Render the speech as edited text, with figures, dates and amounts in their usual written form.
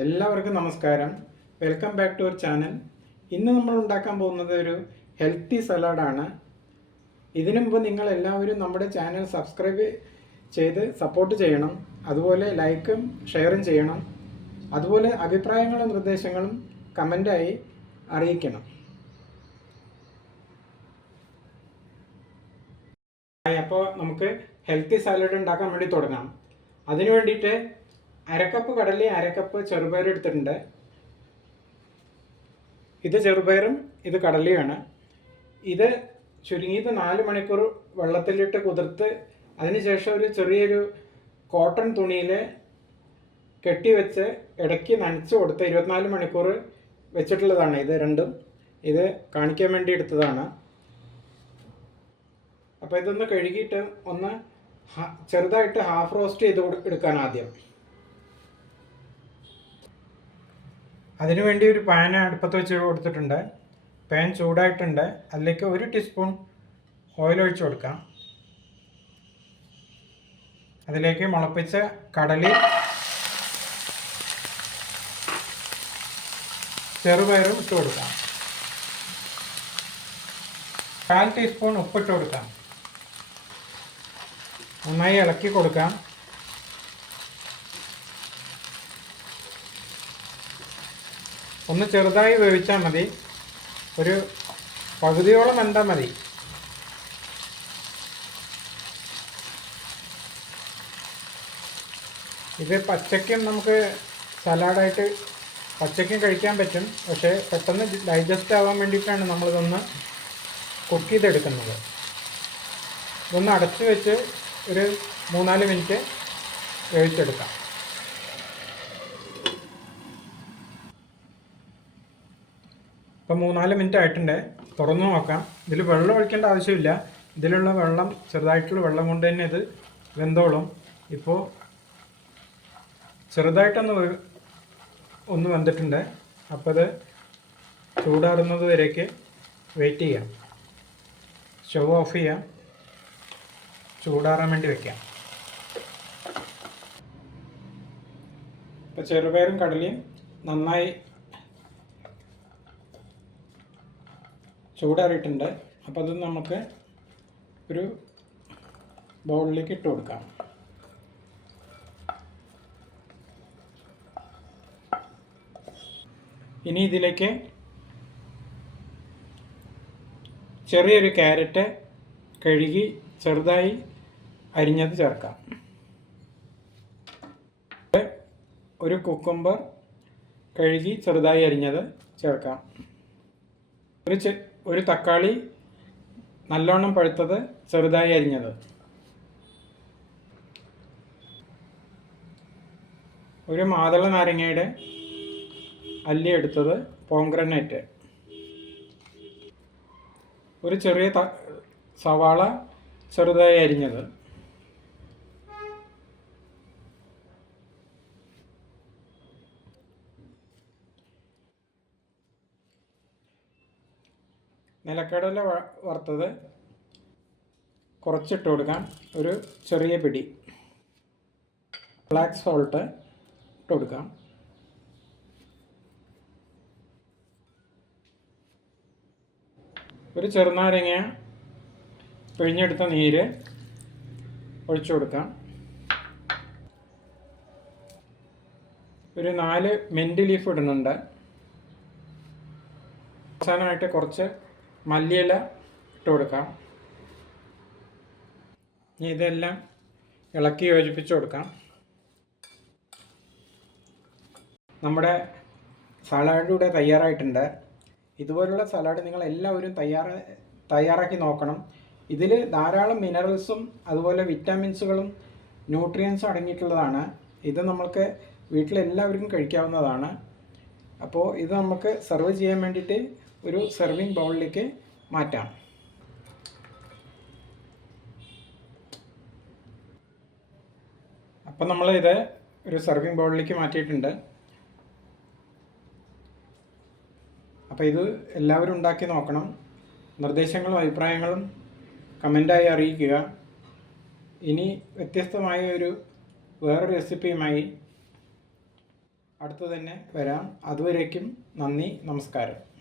എല്ലാവർക്കും നമസ്കാരം. Welcome back to our channel. ഇന്ന് നമ്മൾ ഉണ്ടാക്കാൻ പോകുന്നത് ഒരു ഹെൽത്തി സലാഡാണ്. ഇതിനു മുമ്പ് നിങ്ങൾ എല്ലാവരും നമ്മുടെ ചാനൽ സബ്സ്ക്രൈബ് ചെയ്ത് സപ്പോർട്ട് ചെയ്യണം. അതുപോലെ ലൈക്കും ഷെയറും ചെയ്യണം. അതുപോലെ അഭിപ്രായങ്ങളും നിർദ്ദേശങ്ങളും കമൻ്റായി അറിയിക്കണം. അപ്പോൾ നമുക്ക് ഹെൽത്തി സാലഡ് ഉണ്ടാക്കാൻ വേണ്ടി തുടങ്ങാം. അതിനു വേണ്ടിയിട്ട് അരക്കപ്പ് കടലയും അരക്കപ്പ് ചെറുപയറും എടുത്തിട്ടുണ്ട്. ഇത് ചെറുപയറും ഇത് കടലയുമാണ്. ഇത് ചുരുങ്ങിയത് 4 മണിക്കൂർ വെള്ളത്തിലിട്ട് കുതിർത്ത് അതിനുശേഷം ഒരു ചെറിയൊരു കോട്ടൺ തുണിയിൽ കെട്ടിവെച്ച് ഇടയ്ക്ക് നനച്ച് കൊടുത്ത് 24 മണിക്കൂർ വെച്ചിട്ടുള്ളതാണ്. ഇത് രണ്ടും ഇത് കാണിക്കാൻ വേണ്ടി എടുത്തതാണ്. അപ്പോൾ ഇതൊന്ന് കഴുകിയിട്ട് ഒന്ന് ചെറുതായിട്ട് ഹാഫ് റോസ്റ്റ് ചെയ്ത് എടുക്കാൻ ആദ്യം. അതിനുവേണ്ടി ഒരു പാൻ അടുപ്പത്ത് വെച്ച് കൊടുത്തിട്ടുണ്ട്. പാൻ ചൂടായിട്ടുണ്ട്. അതിലേക്ക് 1 ടീസ്പൂൺ ഓയിൽ ഒഴിച്ച് കൊടുക്കാം. അതിലേക്ക് മുളപ്പിച്ച കടലയും ചെറുപയറും ഇട്ട് കൊടുക്കാം. 1/4 ടീസ്പൂൺ ഉപ്പിട്ട് കൊടുക്കാം. നന്നായി ഇളക്കി കൊടുക്കാം. ഒന്ന് ചെറുതായി വേവിച്ചാൽ മതി. ഒരു പകുതിയോളം വെന്താൽ മതി. ഇത് പച്ചയ്ക്കും നമുക്ക് സലാഡായിട്ട് പച്ചയ്ക്കും കഴിക്കാൻ പറ്റും. പക്ഷേ പെട്ടെന്ന് ഡൈജസ്റ്റ് ആവാൻ വേണ്ടിയിട്ടാണ് നമ്മളിതൊന്ന് കുക്ക് ചെയ്തെടുക്കുന്നത്. ഇതൊന്ന് അടച്ചു വെച്ച് ഒരു 3-4 മിനിറ്റ് വേവിച്ചെടുക്കാം. ഇപ്പോൾ 3-4 മിനിറ്റ് ആയിട്ടുണ്ട്. തുറന്നു നോക്കാം. ഇതിൽ വെള്ളം ഒഴിക്കേണ്ട ആവശ്യമില്ല. ഇതിലുള്ള വെള്ളം ചെറുതായിട്ടുള്ള വെള്ളം കൊണ്ട് തന്നെ ഇത് വെന്തോളും. ഇപ്പോൾ ചെറുതായിട്ടൊന്ന് വെന്തിട്ടുണ്ട്. അപ്പോൾ ഇത് ചൂടാറുന്നത് വരേക്ക് വെയിറ്റ് ചെയ്യാം. സ്റ്റവ് ഓഫ് ചെയ്യാം. ചൂടാറാൻ വേണ്ടി വയ്ക്കാം. ഇപ്പോൾ ചെറുപയറും കടലയും നന്നായി ചൂടാറിയിട്ടുണ്ട്. അപ്പോൾ അത് നമുക്ക് ഒരു ബൗളിലേക്ക് ഇട്ട് കൊടുക്കാം. ഇനി ഇതിലേക്ക് ചെറിയൊരു ക്യാരറ്റ് കഴുകി ചെറുതായി അരിഞ്ഞത് ചേർക്കാം. ഒരു കുക്കുംബർ കഴുകി ചെറുതായി അരിഞ്ഞത് ചേർക്കാം. ഒരു തക്കാളി നല്ലോണം പഴുത്തത് ചെറുതായി അരിഞ്ഞത്, ഒരു മാതള നാരങ്ങയുടെ അല്ലി എടുത്തത്, പോംഗ്രനേറ്റ്, ഒരു ചെറിയ സവാള ചെറുതായി അരിഞ്ഞത്, നിലക്കടല വറുത്തത് കുറച്ചിട്ട് കൊടുക്കാം. ഒരു ചെറിയ പിടി ബ്ലാക്ക് സോൾട്ട് ഇട്ട് കൊടുക്കാം. ഒരു ചെറുനാരങ്ങ പിഴിഞ്ഞെടുത്ത നീര് ഒഴിച്ചു കൊടുക്കാം. ഒരു 4 മിൻറ്റ് ലീഫ് ഇടുന്നുണ്ട്. അവസാനമായിട്ട് കുറച്ച് മല്ലിയില ഇട്ട് കൊടുക്കാം. ഇനി ഇതെല്ലാം ഇളക്കി യോജിപ്പിച്ച് കൊടുക്കാം. നമ്മുടെ സലാഡ് ഇവിടെ തയ്യാറായിട്ടുണ്ട്. ഇതുപോലുള്ള സലാഡ് നിങ്ങൾ എല്ലാവരും തയ്യാറാക്കി നോക്കണം. ഇതിൽ ധാരാളം മിനറൽസും അതുപോലെ വിറ്റാമിൻസുകളും ന്യൂട്രിയൻസും അടങ്ങിയിട്ടുള്ളതാണ്. ഇത് നമ്മൾക്ക് വീട്ടിലെല്ലാവർക്കും കഴിക്കാവുന്നതാണ്. അപ്പോൾ ഇത് നമുക്ക് സെർവ് ചെയ്യാൻ വേണ്ടിയിട്ട് ഒരു സെർവിങ് ബൗളിലേക്ക് മാറ്റാം. അപ്പോൾ നമ്മളിത് ഒരു സെർവിങ് ബൗളിലേക്ക് മാറ്റിയിട്ടുണ്ട്. അപ്പോൾ ഇത് എല്ലാവരും ഉണ്ടാക്കി നോക്കണം. നിർദ്ദേശങ്ങളും അഭിപ്രായങ്ങളും കമൻ്റായി അറിയിക്കുക. ഇനി വ്യത്യസ്തമായ വേറൊരു റെസിപ്പിയുമായി അടുത്ത് തന്നെ വരാം. അതുവരേക്കും നന്ദി, നമസ്കാരം.